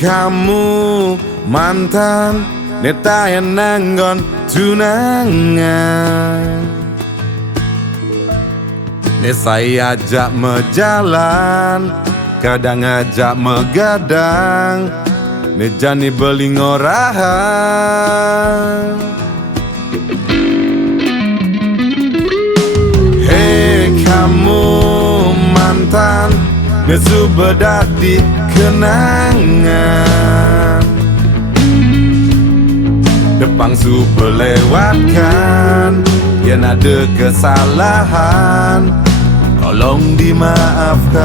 kamu mantan neta yang nanggon tunangan. Ne saya ajak mejalan, kadang ajak megadang, ne jani beling orahan. Hei kamu mantan, ne subedati kenangan. Depan super lewatkan, yang ada kesalahan, tolong dimaafkan.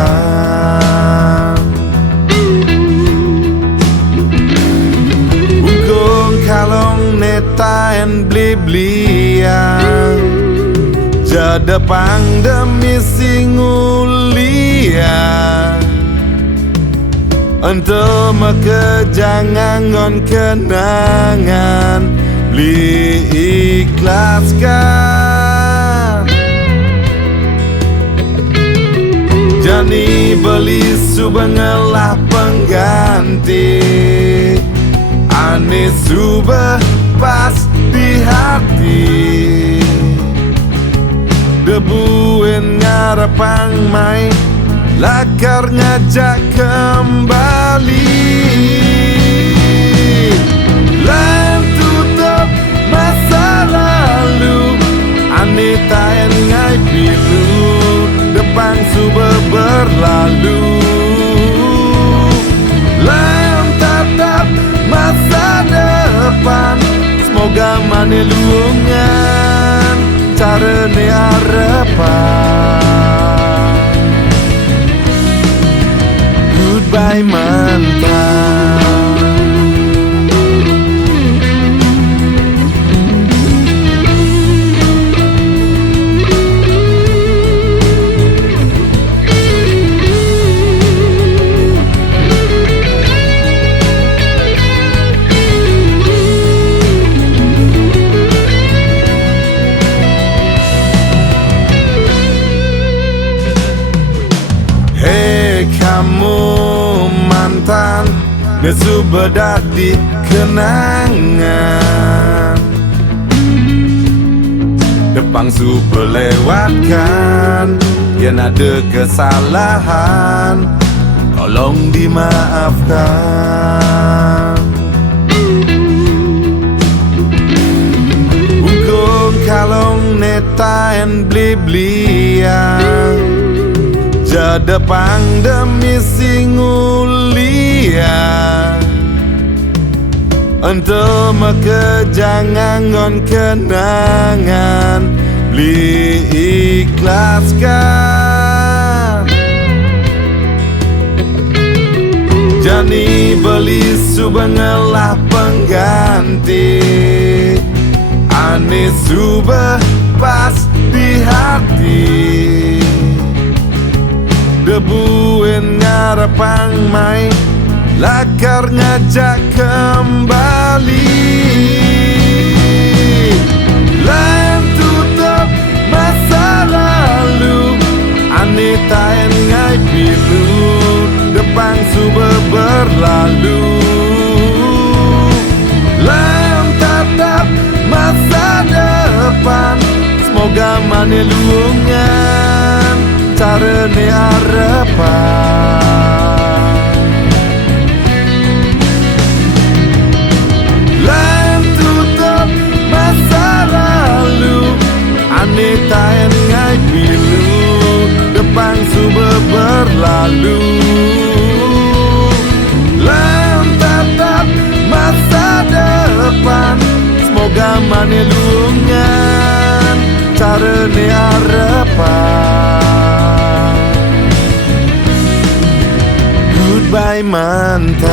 Bungkung kalong neta en beli-belian, jada pang demi singulian. Untuk mekejangan kenangan, beli ikhlaskan. Jani beli subengelah pengganti, ane subah pas di hati. Debuin ngarepang mai, lakar ngajak kembali. Lain tutup masa lalu, ane tayan ngai pilu, depan sudah berlalu. Lain tatap masa depan, semoga mane luungan, cara ne harapan. Goodbye mantan. Kamu mantan, ne subedati kenangan. Depan super lewatkan, yang ada kesalahan, tolong dimaafkan. Bungkung kalong neta en beli-belian, jada pang demi singulian. Untuk mekejangan kenangan, beli ikhlaskan. Jani beli subengelah pengganti, ane subah pas di hati. Debuin ngarepang mai, lakar ngajak kembali. Lain tutup masa lalu, ane tayan ngai pilu, depan sudah berlalu. Lain tatap masa depan, semoga mane luungan, cara ne harapan. Lain tutup masa lalu, ane tayan ngai pilu, depan sudah berlalu. Lain tatap masa depan, semoga mane luungan, cara ne harapan. Goodbye mantan.